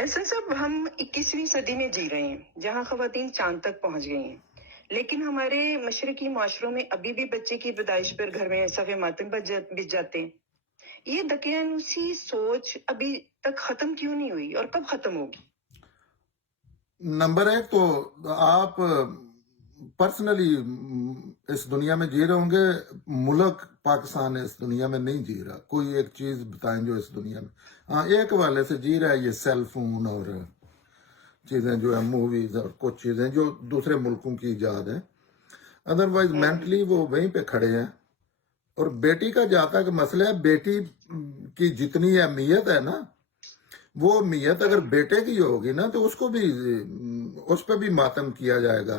احسن صاحب، ہم 21ویں صدی میں جی رہے ہیں جہاں خواتین چاند تک پہنچ گئی ہیں، لیکن ہمارے مشرقی معاشروں میں ابھی بھی بچے کی پیدائش پر گھر میں صف ماتم بچ جاتے ہیں۔ یہ دقیانوسی سوچ ابھی تک ختم کیوں نہیں ہوئی اور کب ختم ہوگی؟ نمبر ایک تو آپ پرسنلی اس دنیا میں جی رہے ہوں گے، ملک پاکستان اس دنیا میں نہیں جی رہا۔ کوئی ایک چیز بتائیں جو اس دنیا میں ہاں ایک حوالے سے جی رہا ہے، یہ سیل فون اور چیزیں جو ہے، موویز اور کچھ چیزیں جو دوسرے ملکوں کی ایجاد ہیں۔ ادروائز مینٹلی وہ وہیں پہ کھڑے ہیں۔ اور بیٹی کا جہاں تک مسئلہ ہے، بیٹی کی جتنی اہمیت ہے نا، وہ اہمیت اگر بیٹے کی ہوگی نا تو اس پہ بھی ماتم کیا جائے گا،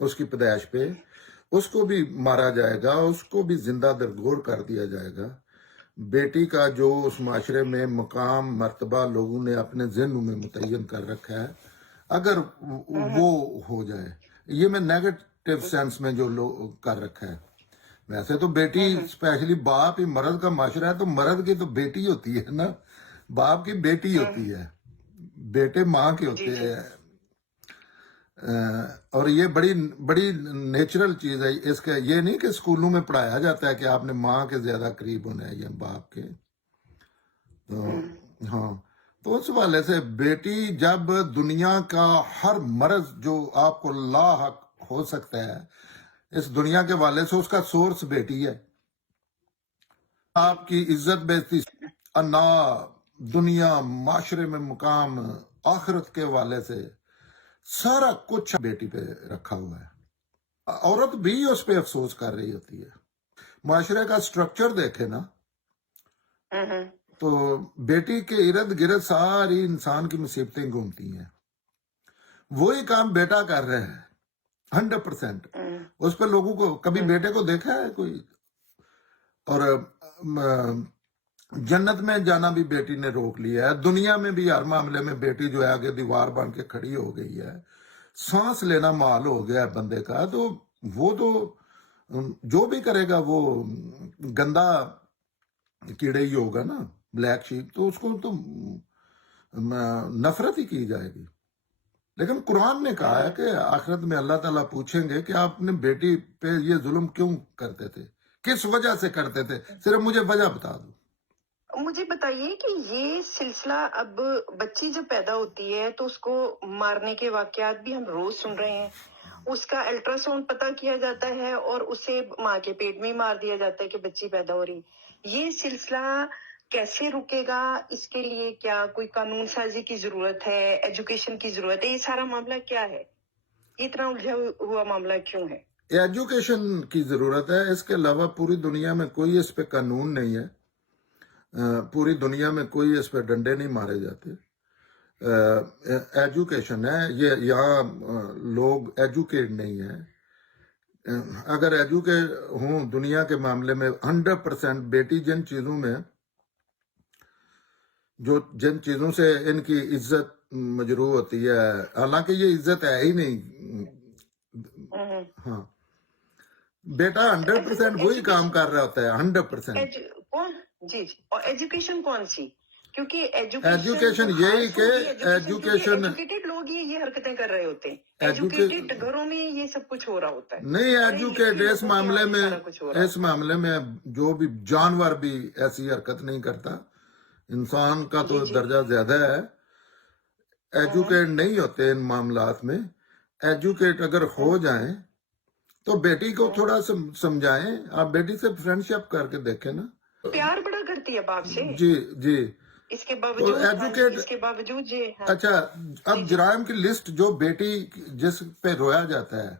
اس کی پیدائش پہ اس کو بھی مارا جائے گا، اس کو بھی زندہ درگور کر دیا جائے گا۔ بیٹی کا جو اس معاشرے میں مقام مرتبہ لوگوں نے اپنے ذہنوں میں متعین کر رکھا ہے، اگر وہ ہو جائے، یہ میں نیگیٹو سینس میں جو لوگ کر رکھا ہے۔ ویسے تو بیٹی اسپیشلی باپ ہی مرد کا معاشرہ ہے، تو مرد کی تو بیٹی ہوتی ہے نا، باپ کی بیٹی ہوتی ہے، بیٹے ماں کے ہوتے ہیں۔ اور یہ بڑی بڑی نیچرل چیز ہے۔ اس کا یہ نہیں کہ اسکولوں میں پڑھایا جاتا ہے کہ آپ نے ماں کے زیادہ قریب ہونا ہے یا باپ کے۔ تو ہاں، تو اس حوالے سے بیٹی جب دنیا کا ہر مرض جو آپ کو لاحق ہو سکتا ہے اس دنیا کے حوالے سے، اس کا سورس بیٹی ہے۔ آپ کی عزت بےزتی، انا، دنیا، معاشرے میں مقام، آخرت کے حوالے سے سارا کچھ بیٹی پہ رکھا ہوا ہے۔ عورت بھی اس پہ افسوس کر رہی ہوتی ہے۔ معاشرے کا سٹرکچر دیکھے نا تو بیٹی کے ارد گرد ساری انسان کی مصیبتیں گھومتی ہیں۔ وہی کام بیٹا کر رہے ہیں 100%۔ اس پہ لوگوں کو کبھی بیٹے کو دیکھا ہے کوئی؟ اور جنت میں جانا بھی بیٹی نے روک لیا ہے، دنیا میں بھی ہر معاملے میں بیٹی جو ہے آگے دیوار بن کے کھڑی ہو گئی ہے۔ سانس لینا محال ہو گیا ہے بندے کا، تو وہ تو جو بھی کرے گا وہ گندا کیڑے ہی ہوگا نا، بلیک شیپ، تو اس کو تو نفرت ہی کی جائے گی۔ لیکن قرآن نے کہا ہے کہ آخرت میں اللہ تعالیٰ پوچھیں گے کہ آپ نے بیٹی پہ یہ ظلم کیوں کرتے تھے، کس وجہ سے کرتے تھے، صرف مجھے وجہ بتا دو۔ مجھے بتائیے کہ یہ سلسلہ اب بچی جب پیدا ہوتی ہے تو اس کو مارنے کے واقعات بھی ہم روز سن رہے ہیں۔ اس کا الٹرا ساؤنڈ پتہ کیا جاتا ہے اور اسے ماں کے پیٹ میں مار دیا جاتا ہے کہ بچی پیدا ہو رہی۔ یہ سلسلہ کیسے رکے گا؟ اس کے لیے کیا کوئی قانون سازی کی ضرورت ہے، ایجوکیشن کی ضرورت ہے؟ یہ سارا معاملہ کیا ہے؟ اتنا الجھا ہوا معاملہ کیوں ہے؟ ایجوکیشن کی ضرورت ہے، اس کے علاوہ پوری دنیا میں کوئی اس پہ قانون نہیں ہے، پوری دنیا میں کوئی اس پہ ڈنڈے نہیں مارے جاتے۔ ایجوکیشن ہے، یہ یہاں لوگ ایجوکیٹ نہیں ہیں۔ اگر ایجوکیٹ ہوں دنیا کے معاملے میں 100%، بیٹی جن چیزوں سے ان کی عزت مجروح ہوتی ہے، حالانکہ یہ عزت ہے ہی نہیں۔ ہاں، بیٹا 100% وہی کام کر رہا ہوتا ہے، 100%۔ جی، اور ایجوکیشن کون سی؟ کیونکہ ایجوکیشن یہی کہ ایجوکیٹڈ لوگ یہ حرکتیں کر رہے ہوتے ہیں، ایجوکیٹڈ گھروں میں یہ سب کچھ ہو رہا ہوتا ہے۔ نہیں، ایجوکیٹ اس معاملے میں جو بھی جانور بھی ایسی حرکت نہیں کرتا، انسان کا تو درجہ زیادہ ہے۔ ایجوکیٹ نہیں ہوتے ان معاملات میں۔ ایجوکیٹ اگر ہو جائیں تو بیٹی کو تھوڑا سمجھائیں، آپ بیٹی سے فرینڈ شپ کر کے دیکھیں نا۔ پیار بڑا کرتی ہے باپ سے، جی جی، اس کے باوجود اچھا، اب جرائم کی لسٹ جو بیٹی جس پہ رویا جاتا ہے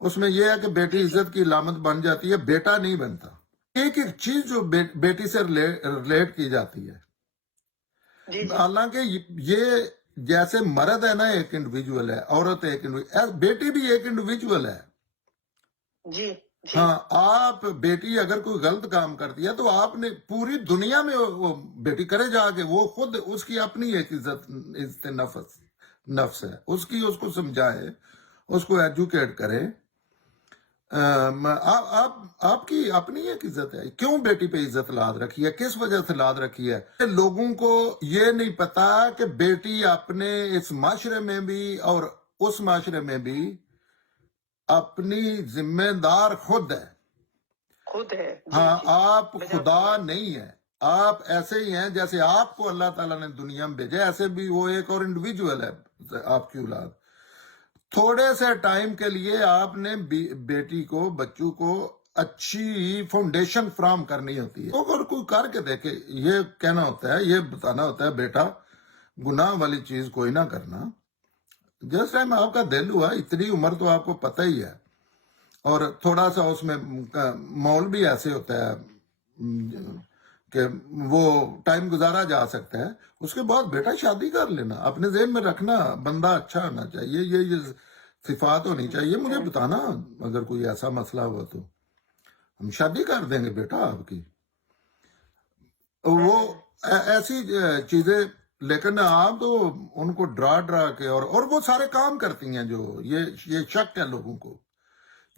اس میں یہ ہے کہ بیٹی عزت کی علامت بن جاتی ہے، بیٹا نہیں بنتا۔ ایک ایک چیز جو بیٹی سے ریلیٹ کی جاتی ہے، حالانکہ یہ جیسے مرد ہے نا ایک انڈیویجول ہے، عورت ایک انڈیویجول، بیٹی بھی ایک انڈیویجول ہے۔ جی ہاں، آپ بیٹی اگر کوئی غلط کام کرتی ہے تو آپ نے پوری دنیا میں وہ بیٹی کرے جا کے، وہ خود اس کی اپنی ایک عزت نفس ہے، اس کو سمجھائے، اس کو ایجوکیٹ کرے۔ آپ کی اپنی ایک عزت ہے، کیوں بیٹی پہ عزت لاد رکھی ہے، کس وجہ سے لاد رکھی ہے؟ لوگوں کو یہ نہیں پتا کہ بیٹی اپنے اس معاشرے میں بھی اور اس معاشرے میں بھی اپنی ذمہ دار خود ہے۔ خود ہے، جی ہاں، جی، آپ بجا خدا فرمایا۔ نہیں ہے، آپ ایسے ہی ہیں جیسے آپ کو اللہ تعالیٰ نے دنیا میں بھیجا، ایسے بھی وہ ایک اور انڈیویجول ہے، آپ کی اولاد۔ تھوڑے سے ٹائم کے لیے آپ نے بیٹی کو، بچوں کو اچھی فاؤنڈیشن فراہم کرنی ہوتی ہے۔ اگر کوئی کر کے دیکھے، یہ کہنا ہوتا ہے، یہ بتانا ہوتا ہے بیٹا گناہ والی چیز کوئی نہ کرنا۔ جس ٹائم آپ کا دل ہوا، اتنی عمر تو آپ کو پتہ ہی ہے، اور تھوڑا سا اس میں ماحول بھی ایسے ہوتا ہے کہ وہ ٹائم گزارا جا سکتا ہے، اس کے بعد بیٹا شادی کر لینا، اپنے ذہن میں رکھنا بندہ اچھا ہونا چاہیے، یہ صفات ہونی چاہیے، مجھے بتانا اگر کوئی ایسا مسئلہ ہوا تو ہم شادی کر دیں گے بیٹا آپ کی۔ وہ ایسی چیزیں، لیکن آپ تو ان کو ڈرا ڈرا کے، اور وہ سارے کام کرتی ہیں جو یہ شک ہے لوگوں کو،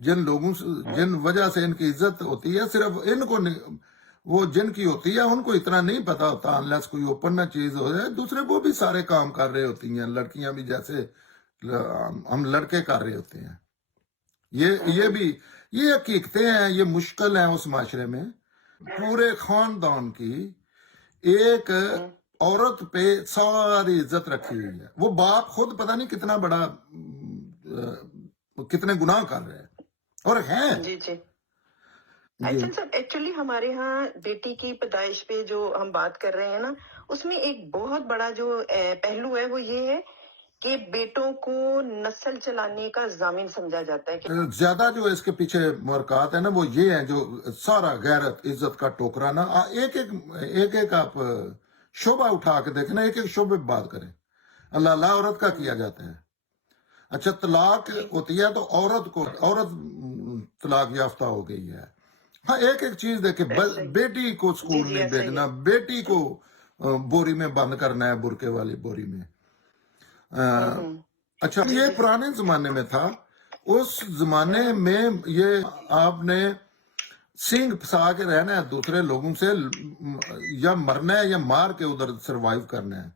جن لوگوں سے، جن وجہ سے ان کی عزت ہوتی ہے، صرف ان کو نہیں، وہ جن کی ہوتی ہے ان کو اتنا نہیں پتا ہوتا، انلیس کوئی اوپن نہ چیز ہو جائے، دوسرے وہ بھی سارے کام کر رہے ہوتی ہیں، لڑکیاں بھی جیسے ہم لڑکے کر رہے ہوتے ہیں۔ یہ بھی، یہ حقیقتیں ہیں، یہ مشکل ہیں اس معاشرے میں۔ پورے خاندان کی ایک عورت پہ ساری عزت رکھی ہوئی ہے، وہ باپ خود پتہ نہیں کتنا بڑا کتنے گناہ کر رہے ہیں اور ہیں۔ جی جی، جی اچھا سر، ایکچولی ہمارے ہاں بیٹی کی پیدائش پہ جو ہم بات کر رہے ہیں نا، اس میں ایک بہت بڑا جو پہلو ہے وہ یہ ہے کہ بیٹوں کو نسل چلانے کا ضامن سمجھا جاتا ہے کہ زیادہ جو اس کے پیچھے محرکات ہیں نا، وہ یہ ہیں جو سارا غیرت عزت کا ٹوکرانا، ایک آپ شعبہ اٹھا کے دیکھیں نا، ایک شعبے پہ بات کریں۔ اللہ عورت کا کیا جاتا ہے۔ اچھا، طلاق ہوتی ہے تو عورت طلاق یافتہ ہو گئی ہے۔ ہاں، ایک چیز دیکھیں، بیٹی کو جی سکول جی نہیں ایسا ہی بھیجنا، ہے۔ بیٹی کو بوری میں بند کرنا ہے، برقے والی بوری میں۔ اچھا، جی یہ جی، پرانے زمانے میں تھا، اس زمانے میں یہ آپ نے سینگ پھنسا کے رہنا ہے دوسرے لوگوں سے، یا مرنا ہے یا مار کے ادھر سروائیو کرنا ہے۔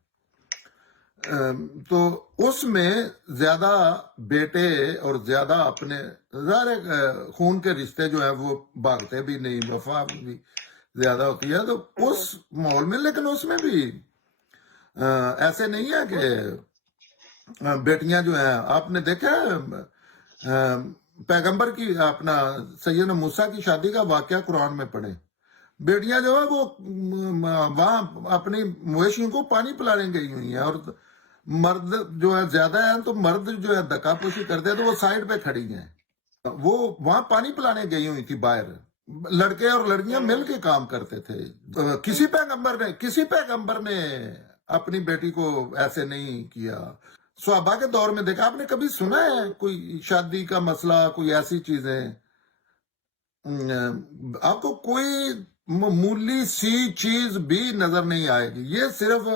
تو اس میں زیادہ بیٹے اور زیادہ اپنے ظاہر خون کے رشتے جو ہیں وہ بھاگتے بھی نہیں، وفا بھی زیادہ ہوتی ہے تو اس ماحول میں، لیکن اس میں بھی ایسے نہیں ہے کہ بیٹیاں جو ہیں، آپ نے دیکھا ہے پیغمبر کی، اپنا سیدنا موسیٰ کی شادی کا واقعہ قرآن میں پڑھیں، بیٹیاں جو ہے وہ وہاں اپنی مویشیوں کو پانی پلانے گئی ہوئی ہیں، اور مرد جو ہے زیادہ ہیں تو مرد جو ہے دکا پوشی کرتے ہیں تو وہ سائڈ پہ کھڑی ہیں، وہ وہاں پانی پلانے گئی ہوئی تھی باہر، لڑکے اور لڑکیاں مل کے کام کرتے تھے۔ کسی پیغمبر نے اپنی بیٹی کو ایسے نہیں کیا۔ صحابہ کے دور میں دیکھا، آپ نے کبھی سنا ہے کوئی شادی کا مسئلہ، کوئی ایسی چیزیں؟ آپ کو کوئی معمولی سی چیز بھی نظر نہیں آئے گی۔ یہ صرف،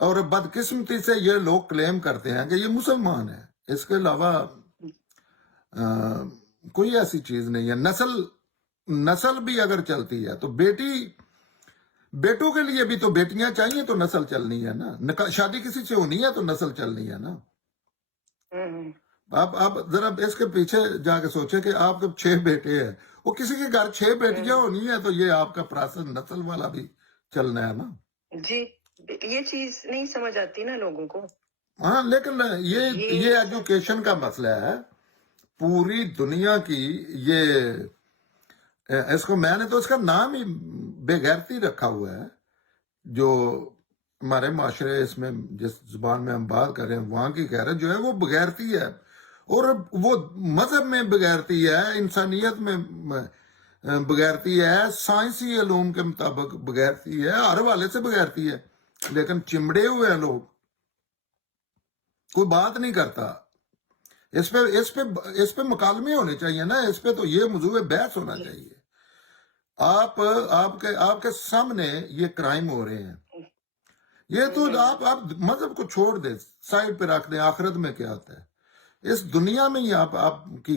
اور بدقسمتی سے یہ لوگ کلیم کرتے ہیں کہ یہ مسلمان ہے، اس کے علاوہ کوئی ایسی چیز نہیں ہے۔ نسل بھی اگر چلتی ہے تو بیٹوں کے لیے بھی تو بیٹیاں چاہیے تو نسل چلنی ہے نا، شادی کسی سے ہونی ہے تو نسل چلنی ہے نا۔ آپ ذرا اس کے پیچھے جا کے سوچیں کہ آپ کے 6 بیٹے ہیں، وہ کسی کے گھر 6 بیٹیاں ہونی ہیں تو یہ آپ کا پراسس نسل والا بھی چلنا ہے نا۔ جی، یہ چیز نہیں سمجھ آتی نا لوگوں کو۔ ہاں، لیکن یہ ایجوکیشن کا مسئلہ ہے پوری دنیا کی۔ اس کو میں نے تو اس کا نام ہی بے غیرتی رکھا ہوا ہے، جو ہمارے معاشرے، اس میں جس زبان میں ہم بات کر رہے ہیں وہاں کی غیرت جو ہے وہ بغیرتی ہے، اور وہ مذہب میں بغیرتی ہے، انسانیت میں بغیرتی ہے، سائنسی علوم کے مطابق بغیرتی ہے، ہر حوالے سے بغیرتی ہے، لیکن چمڑے ہوئے ہیں لوگ، کوئی بات نہیں کرتا۔ اس پہ مکالمے ہونے چاہیے نا، اس پہ تو یہ موضوع بحث ہونا چاہیے۔ آپ کے سامنے یہ کرائم ہو رہے ہیں، یہ تو آپ مذہب کو چھوڑ دیں، سائڈ پہ رکھ دیں، آخرت میں کیا ہوتا ہے، اس دنیا میں ہی آپ کی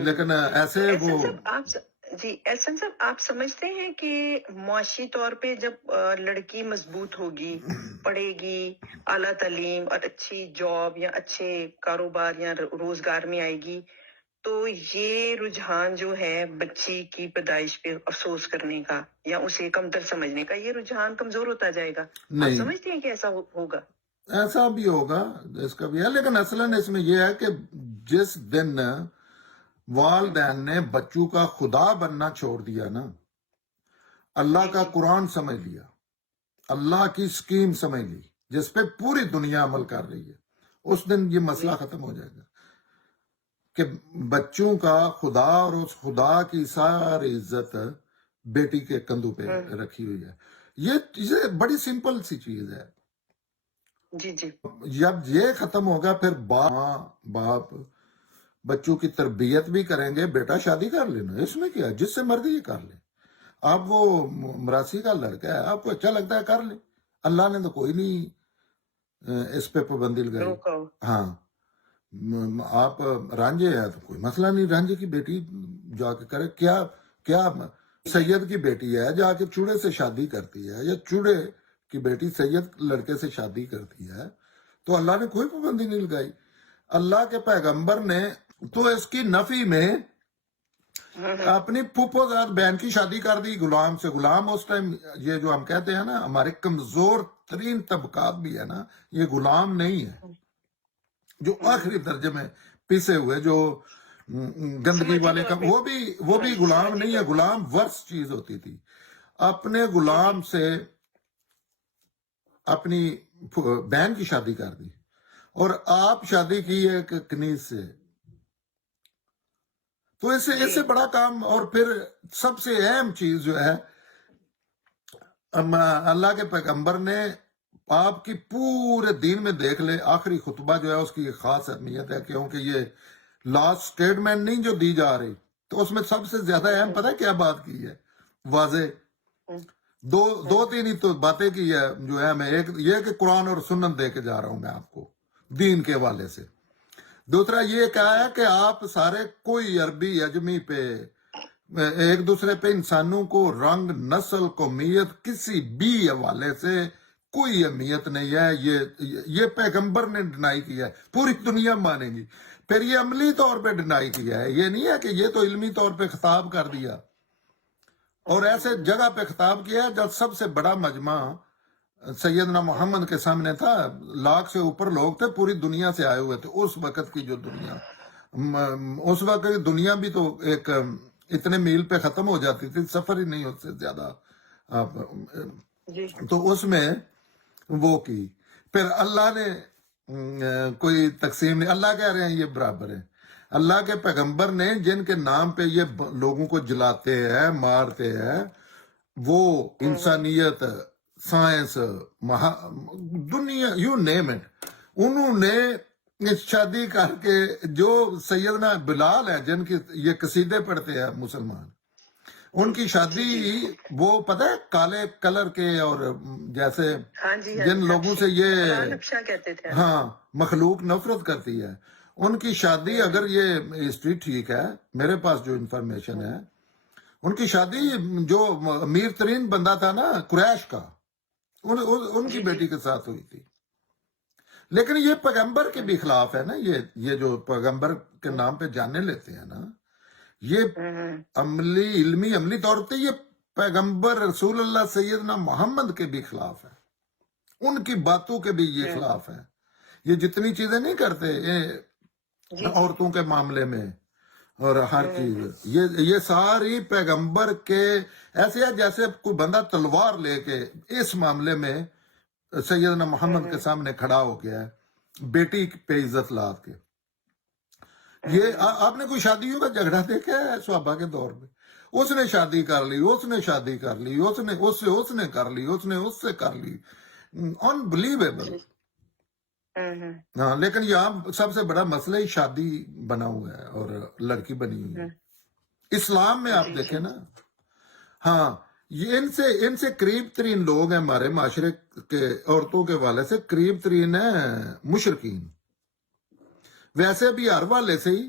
لیکن ایسے احسن وہ صاحب احسن صاحب آپ سمجھتے ہیں کہ معاشی طور پہ جب لڑکی مضبوط ہوگی، پڑھے گی، اعلیٰ تعلیم اور اچھی جاب یا اچھے کاروبار یا روزگار میں آئے گی، تو یہ رجحان جو ہے بچی کی پیدائش پہ افسوس کرنے کا یا اسے کمتر سمجھنے کا، یہ رجحان کمزور ہوتا جائے گا؟ آپ نہیں، سمجھتے ہیں کہ ایسا ہوگا؟ ایسا بھی ہوگا، اس کا بھی ہے، لیکن اصلاً اس میں یہ ہے کہ جس دن والدین نے بچوں کا خدا بننا چھوڑ دیا نا، اللہ کا قرآن سمجھ لیا، اللہ کی سکیم سمجھ لی جس پہ پوری دنیا عمل کر رہی ہے، اس دن یہ مسئلہ ختم ہو جائے گا کہ بچوں کا خدا اور اس خدا کی ساری عزت بیٹی کے کندھوں پہ رکھی ہوئی ہے۔ یہ بڑی سمپل سی چیز ہے۔ جی جی جب یہ ختم ہوگا پھر ماں باپ بچوں کی تربیت بھی کریں گے، بیٹا شادی کر لینا، اس میں کیا ہے، جس سے مرضی یہ کر لے، آپ وہ مراسی کا لڑکا ہے، آپ کو اچھا لگتا ہے کر لے، اللہ نے تو کوئی نہیں اس پہ پابندی لگائی۔ روکا ہو۔ ہاں، آپ رانجھے ہیں تو کوئی مسئلہ نہیں، رانجھے کی بیٹی جا کے کرے، کیا سید کی بیٹی ہے جا کے چوڑے سے شادی کرتی ہے، یا چوڑے کی بیٹی سید لڑکے سے شادی کرتی ہے، تو اللہ نے کوئی پابندی نہیں لگائی۔ اللہ کے پیغمبر نے تو اس کی نفی میں اپنی پھوپھو زاد بہن کی شادی کر دی غلام سے۔ غلام اس ٹائم، یہ جو ہم کہتے ہیں نا ہمارے کمزور ترین طبقات بھی ہے نا، یہ غلام نہیں ہے، جو آخری درجے میں پیسے ہوئے، جو گندگی والے کا، وہ بھی غلام نہیں ہے، غلام ورس چیز ہوتی تھی۔ اپنے غلام سے اپنی بہن کی شادی کر دی، اور آپ شادی کی ایک کنیز سے، تو اس سے بڑا کام۔ اور پھر سب سے اہم چیز جو ہے، اللہ کے پیغمبر نے، آپ کی پورے دین میں دیکھ لے، آخری خطبہ جو ہے اس کی ایک خاص اہمیت ہے، کیونکہ یہ لاسٹ سٹیٹمنٹ نہیں جو دی جا رہی، تو اس میں سب سے زیادہ اہم پتہ ہے کیا بات کی ہے، واضح دو تین ہی تو باتیں کی ہے جو ہے، میں ایک یہ کہ قرآن اور سنت دے کے جا رہا ہوں میں آپ کو دین کے حوالے سے، دوسرا یہ کہا ہے کہ آپ سارے کوئی عربی عجمی پہ ایک دوسرے پہ انسانوں کو رنگ نسل قومیت کسی بھی حوالے سے کوئی اہمیت نہیں ہے، یہ پیغمبر نے ڈینائی کیا ہے، پوری دنیا مانے گی۔ پھر یہ عملی طور پہ ڈینائی کیا ہے، یہ نہیں ہے کہ یہ تو علمی طور پہ خطاب کر دیا، اور ایسے جگہ پہ خطاب کیا ہے جب سب سے بڑا مجمع سیدنا محمد کے سامنے تھا، لاکھ سے اوپر لوگ تھے، پوری دنیا سے آئے ہوئے تھے، اس وقت کی جو دنیا، اس وقت کی دنیا بھی تو ایک اتنے میل پہ ختم ہو جاتی تھی، سفر ہی نہیں اس سے زیادہ، تو اس میں وہ کی۔ پھر اللہ نے کوئی تقسیم نہیں، اللہ کہہ رہے ہیں یہ برابر ہے، اللہ کے پیغمبر نے جن کے نام پہ یہ لوگوں کو جلاتے ہیں مارتے ہیں، وہ انسانیت، سائنس، دنیا، یو نیم اٹ، انہوں نے شادی کر کے، جو سیدنا بلال ہے جن کی یہ قصیدے پڑھتے ہیں مسلمان، ان کی شادی وہ پتہ ہے کالے کلر کے، اور جیسے جن لوگوں سے یہ ہاں مخلوق نفرت کرتی ہے، ان کی شادی، اگر یہ ہسٹری ٹھیک ہے، میرے پاس جو انفارمیشن ہے، ان کی شادی جو امیر ترین بندہ تھا نا قریش کا، ان کی بیٹی کے ساتھ ہوئی تھی۔ لیکن یہ پیغمبر کے بھی خلاف ہے نا، یہ جو پیغمبر کے نام پہ جانے لیتے ہیں نا، یہ عملی طور پہ یہ پیغمبر رسول اللہ سیدنا محمد کے بھی خلاف ہے، ان کی باتوں کے بھی یہ خلاف ہے۔ یہ جتنی چیزیں نہیں کرتے عورتوں کے معاملے میں اور ہر چیز، یہ ساری پیغمبر کے ایسے ہے جیسے کوئی بندہ تلوار لے کے اس معاملے میں سیدنا محمد کے سامنے کھڑا ہو گیا ہے، بیٹی پہ عزت لاد کے۔ یہ آپ نے کوئی شادیوں کا جھگڑا دیکھا ہے صحابہ کے دور میں؟ اس نے شادی کر لی، اس نے شادی کر لی، اس نے کر لی، اس نے اس سے کر لی، انبلیویبل۔ ہاں، لیکن یہاں سب سے بڑا مسئلہ ہی شادی بنا ہوا ہے اور لڑکی بنی ہوئی ہے۔ اسلام میں آپ دیکھیں نا، ہاں، یہ ان سے قریب ترین لوگ ہیں ہمارے معاشرے کے، عورتوں کے والے سے قریب ترین ہیں مشرکین، ویسے بھی ہر والے سے ہی،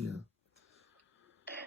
Yeah.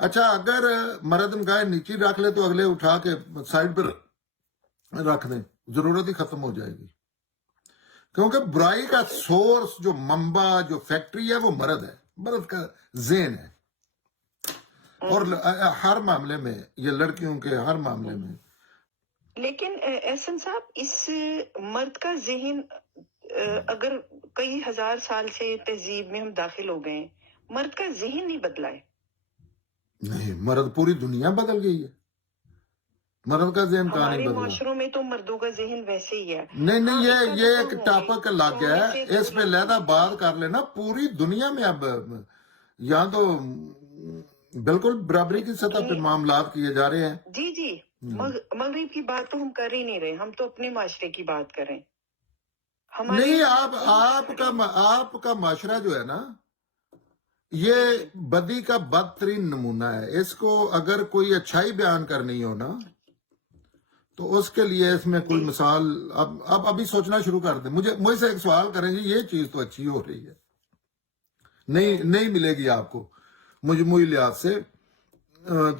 اچھا اگر مرد گائے نیچی رکھ لے تو اگلے اٹھا کے سائڈ پر رکھ دیں، ضرورت ہی ختم ہو جائے گی، کیونکہ برائی کا سورس جو منبع جو فیکٹری ہے وہ مرد ہے، مرد کا ذہن ہے، اور ہر معاملے میں یہ لڑکیوں کے ہر معاملے میں لیکن احسن صاحب اس مرد کا ذہن اگر کئی ہزار سال سے تہذیب میں ہم داخل ہو گئے ہیں، مرد کا ذہن نہیں بدلا ہے. نہیں، مرد پوری دنیا بدل گئی ہے، مرد کا ذہن کہاں نہیں ہمارے بدلا؟ معاشروں میں تو مردوں کا ذہن ویسے ہی ہے. نہیں ہاں، یہ اتنا یہ تو ایک ہوں گے، ٹاپک لگ 100 گیا میں ہے، سے 2 اس پہ لوگ. علیحدہ بات کر لینا. پوری دنیا میں اب یہاں تو بالکل برابری کی سطح پہ معاملات کیے جا رہے ہیں. جی مغرب کی بات تو ہم کر ہی نہیں رہے، ہم تو اپنے معاشرے کی بات کر رہے ہیں. ہمارے نہیں، یہاں آپ کا معاشرہ جو ہے نا، یہ بدی کا بدترین نمونہ ہے. اس کو اگر کوئی اچھائی بیان کرنی ہو نا تو اس کے لیے اس میں کوئی مثال اب ابھی سوچنا شروع کر دیں. مجھ سے ایک سوال کریں جی، یہ چیز تو اچھی ہو رہی ہے، نہیں ملے گی آپ کو مجموعی لحاظ سے،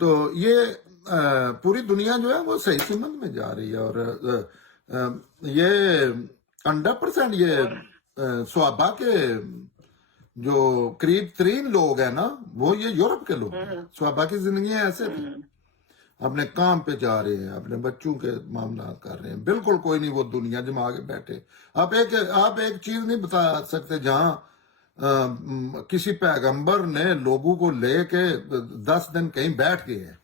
تو یہ پوری دنیا جو ہے وہ صحیح سمت میں جا رہی ہے. اور یہ 100% یہ صحابہ کے جو قریب ترین لوگ ہیں نا، وہ یہ یورپ کے لوگ ہیں. صحابہ کی زندگیاں ایسے تھیں، اپنے کام پہ جا رہے ہیں، اپنے بچوں کے معاملات کر رہے ہیں، بالکل کوئی نہیں وہ دنیا جما کے بیٹھے. آپ ایک چیز نہیں بتا سکتے جہاں کسی پیغمبر نے لوگوں کو لے کے 10 دن کہیں بیٹھ گئے ہیں،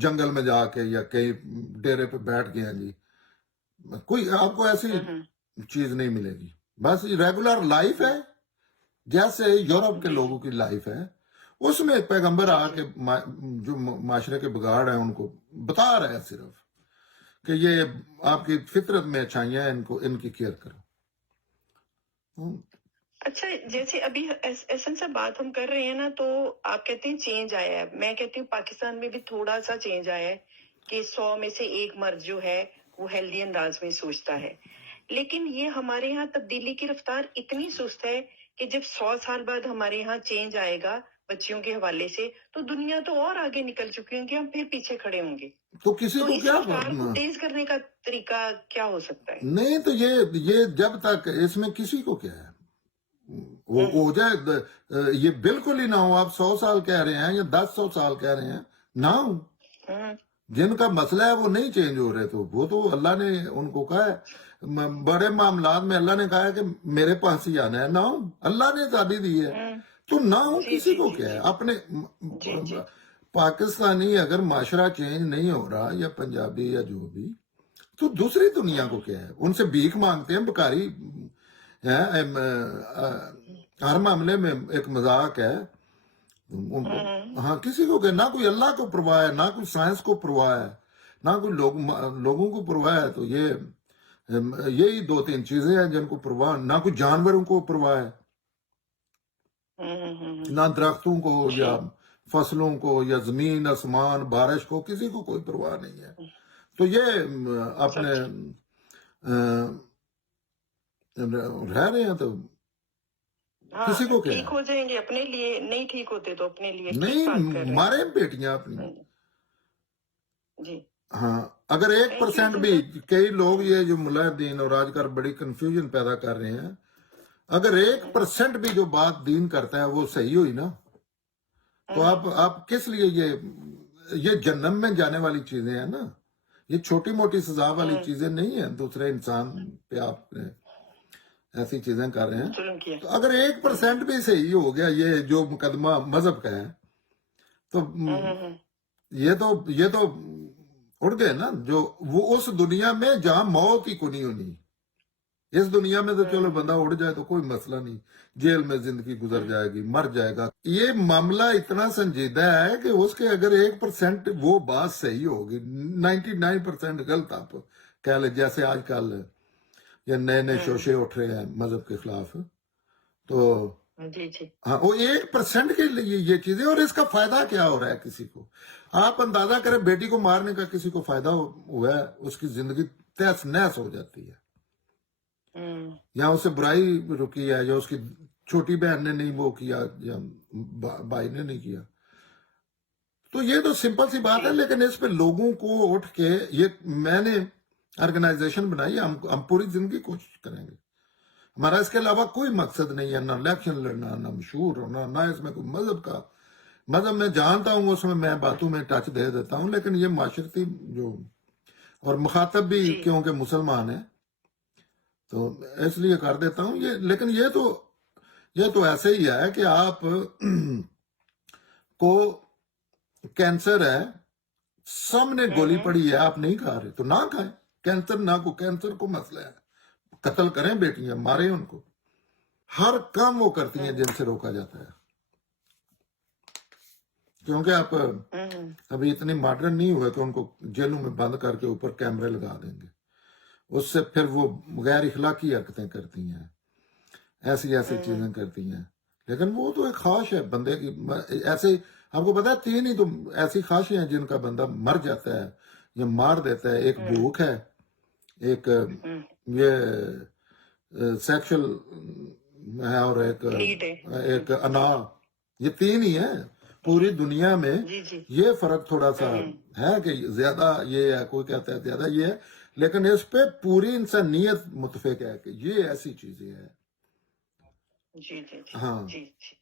جنگل میں جا کے یا کہیں ڈیرے پہ بیٹھ گئے ہیں. جی کوئی آپ کو ایسی چیز نہیں ملے گی. بس ریگولر لائف ہے جیسے یورپ کے لوگوں کی لائف ہے. اس میں پیغمبر آ کے جو معاشرے کے بگاڑ ہیں ان کو بتا رہا ہے صرف کہ یہ آپ کی فطرت میں اچھائیاں ہیں، ان کی کیئر کرو. اچھا، جیسے ابھی احسن صاحب بات ہم کر رہے ہیں نا، تو آپ کہتے ہیں چینج آیا ہے. میں کہتی ہوں پاکستان میں بھی تھوڑا سا چینج آیا ہے کہ 100 میں سے ایک مرد جو ہے وہ ہیلدی انداز میں سوچتا ہے. لیکن یہ ہمارے یہاں تبدیلی کی رفتار اتنی سست ہے کہ جب 100 سال بعد ہمارے یہاں چینج آئے گا بچیوں کے حوالے سے، تو دنیا تو اور آگے نکل چکی ہوں گی، ہم پھر پیچھے کھڑے ہوں گے. تو کسی تو کو اس کیا رفتار کو تیز کرنے کا طریقہ کیا ہو سکتا ہے؟ نہیں، تو یہ جب تک اس میں کسی کو کیا ہے وہ ہو جائے، یہ بالکل ہی نہ ہو. آپ 100 سال کہہ رہے ہیں یا 100 سال کہہ رہے ہیں، نہ ہو. جن کا مسئلہ ہے وہ نہیں چینج ہو رہے، تو وہ تو اللہ نے ان کو کہا ہے، بڑے معاملات میں اللہ نے کہا ہے کہ میرے پاس ہی آنا ہے. نہ ہو، اللہ نے آزادی دی ہے تو نہ ہو. کسی کو کیا ہے؟ اپنے پاکستانی اگر معاشرہ چینج نہیں ہو رہا، یا پنجابی یا جو بھی، تو دوسری دنیا کو کیا ہے؟ ان سے بھیک مانگتے ہیں، بکاری ہے، ہر معاملے میں ایک مذاق ہے. ہاں، کسی کو کہ نہ کوئی اللہ کو پرواہ ہے، نہ کوئی سائنس کو پرواہ ہے، نہ کوئی لوگوں کو پرواہ ہے. تو یہی 2-3 چیزیں ہیں جن کو پرواہ. نہ کوئی جانوروں کو پرواہ ہے، نہ درختوں کو یا فصلوں کو یا زمین آسمان بارش کو، کسی کو کوئی پرواہ نہیں ہے. تو یہ اپنے رہ رہے ہیں، تو کسی کو کیا ٹھیک ہے؟ ہو جائیں گے اپنے لیے، نہیں ٹھیک ہوتے تو اپنے لیے. نہیں، مارے بیٹیاں اپنی. جی ہاں، اگر 1% بھی، کئی لوگ یہ جو ملاحدین اور آج کل بڑی کنفیوژن پیدا کر رہے ہیں، اگر 1% بھی جو بات دین کرتا ہے وہ صحیح ہوئی نا، تو آپ کس لیے یہ جہنم میں جانے والی چیزیں ہیں نا، یہ چھوٹی موٹی سزا والی چیزیں نہیں ہیں. دوسرے انسان پہ آپ ایسی چیزیں کر رہے ہیں. تو اگر 1% بھی صحیح ہو گیا یہ جو مقدمہ مذہب کا ہے، تو یہ تو اڑ گئے نا. جو وہ اس دنیا میں جہاں موت ہی کونی ہونی. اس دنیا میں تو چلو بندہ اڑ جائے تو کوئی مسئلہ نہیں، جیل میں زندگی گزر جائے گی، مر جائے گا. یہ معاملہ اتنا سنجیدہ ہے کہ اس کے اگر 1% وہ بات صحیح ہوگی، 99% غلط آپ کہہ لیں. جیسے آج کل یہ نئے شوشے اٹھ رہے ہیں مذہب کے خلاف، تو ہاں، وہ 1% کے لیے یہ چیزیں. اور اس کا فائدہ کیا ہو رہا ہے کسی کو؟ آپ اندازہ کریں، بیٹی کو مارنے کا کسی کو فائدہ ہوا ہے؟ اس کی زندگی تہس نہس ہو جاتی ہے. یا اسے برائی رکی ہے، یا اس کی چھوٹی بہن نے نہیں وہ کیا، یا بھائی نے نہیں کیا. تو یہ تو سمپل سی بات ہے، لیکن اس پہ لوگوں کو اٹھ کے یہ میں نے آرگنائزیشن بنائی، ہم پوری زندگی کوشش کریں گے، ہمارا اس کے علاوہ کوئی مقصد نہیں ہے، نہ الیکشن لڑنا، نہ مشہور ہونا، نہ اس میں کوئی مذہب میں جانتا ہوں، اس میں باتوں میں ٹچ دے دیتا ہوں، لیکن یہ معاشرتی جو اور مخاطب بھی جی کیونکہ مسلمان ہیں تو اس لیے کر دیتا ہوں یہ، لیکن یہ تو ایسے ہی ہے کہ آپ کو کینسر ہے، سامنے گولی پڑی ہے، آپ نہیں کھا رہے تو نہ کھائیں، کینسر کو مسئلہ ہے، قتل کریں بیٹیاں، ماریں ان کو، ہر کام وہ کرتی ہیں جن سے روکا جاتا ہے، کیونکہ آپ ابھی اتنے ماڈرن نہیں ہوئے کہ ان کو جیلوں میں بند کر کے اوپر کیمرے لگا دیں گے، اس سے پھر وہ غیر اخلاقی حرکتیں کرتی ہیں، ایسی چیزیں کرتی ہیں، لیکن وہ تو ایک خواہش ہے بندے کی، ایسے آپ کو پتا ہے 3 ہی تو ایسی خواہشیں ہیں جن کا بندہ مر جاتا ہے یا مار دیتا ہے، ایک بھوک ہے، ایک یہ سیکشل ہے، اور نیڈ ہے ایک انا، یہ 3 ہی ہیں پوری دنیا میں، جی جی یہ فرق تھوڑا سا ہے کہ زیادہ یہ ہے، کوئی کہتا ہے زیادہ یہ ہے، لیکن اس پہ پوری انسانیت متفق ہے کہ یہ ایسی چیزیں ہیں، جی جی جی ہاں۔ جی جی